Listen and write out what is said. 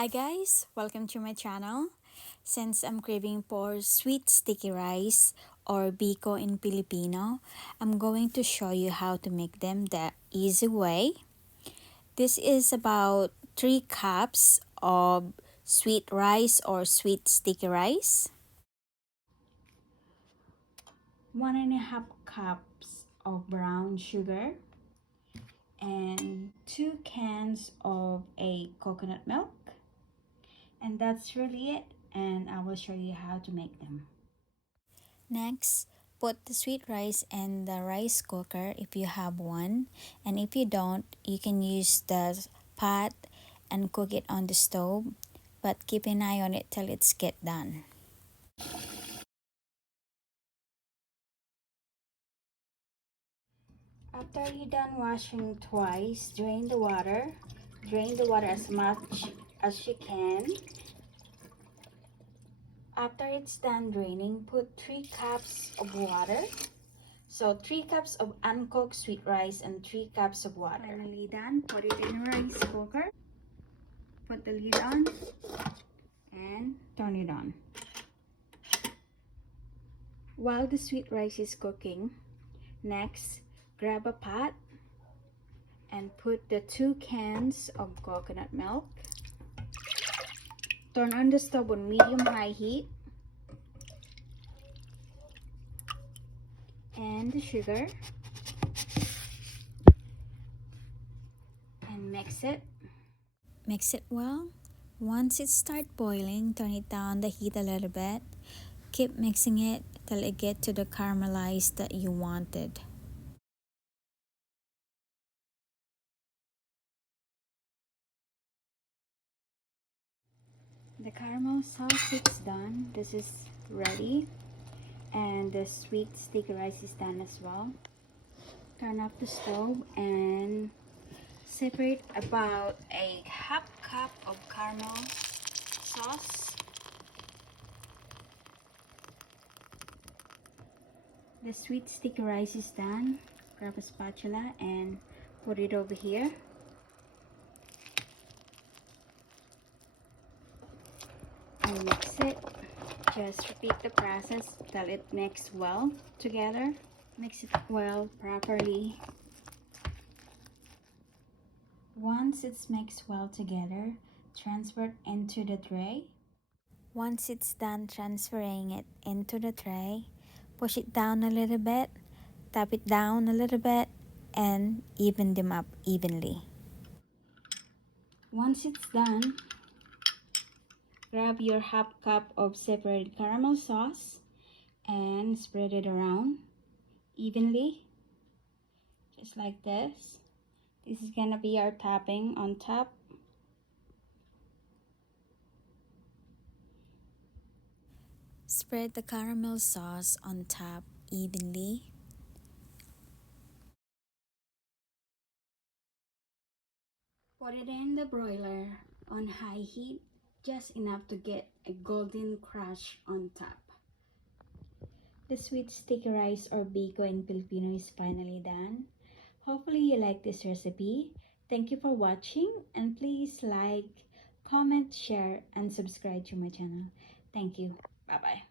Hi guys, welcome to my channel. Since I'm craving for sweet sticky rice or Biko in Filipino, I'm going to show you how to make them the easy way. This is about 3 cups of sweet rice or sweet sticky rice, 1.5 cups of brown sugar, and 2 cans of a coconut milk. And that's really it, and I will show you how to make them. Next, put the sweet rice in the rice cooker if you have one, and if you don't, you can use the pot and cook it on the stove, but keep an eye on it till it's get done. After you're done washing twice, drain the water. Drain the water as much as you can. After it's done draining, put 3 cups of water. So 3 cups of uncooked sweet rice and 3 cups of water. Finally done, put it in a rice cooker. Put the lid on and turn it on. While the sweet rice is cooking, next grab a pot and put the 2 cans of coconut milk. Turn on the stove on medium-high heat. And the sugar. And mix it. Mix it well. Once it starts boiling, turn it down the heat a little bit. Keep mixing it till it gets to the caramelized that you wanted. The caramel sauce is done. This is ready. And the sweet sticky rice is done as well. Turn off the stove and separate about a half cup of caramel sauce. The sweet sticky rice is done. Grab a spatula and put it over here. And mix it. Just repeat the process till it mixes well together. Mix it well properly. Once it's mixed well together, transfer it into the tray. Once it's done transferring it into the tray, push it down a little bit, tap it down a little bit, and even them up evenly. Once it's done, grab your half cup of separated caramel sauce and spread it around evenly, just like this. This is gonna be our topping on top. Spread the caramel sauce on top evenly. Put it in the broiler on high heat, just enough to get a golden crush on top. The sweet sticky rice or Biko in Filipino is finally done. Hopefully you like this recipe. Thank you for watching, and please like, comment, share, and subscribe to my channel. Thank you. Bye-bye.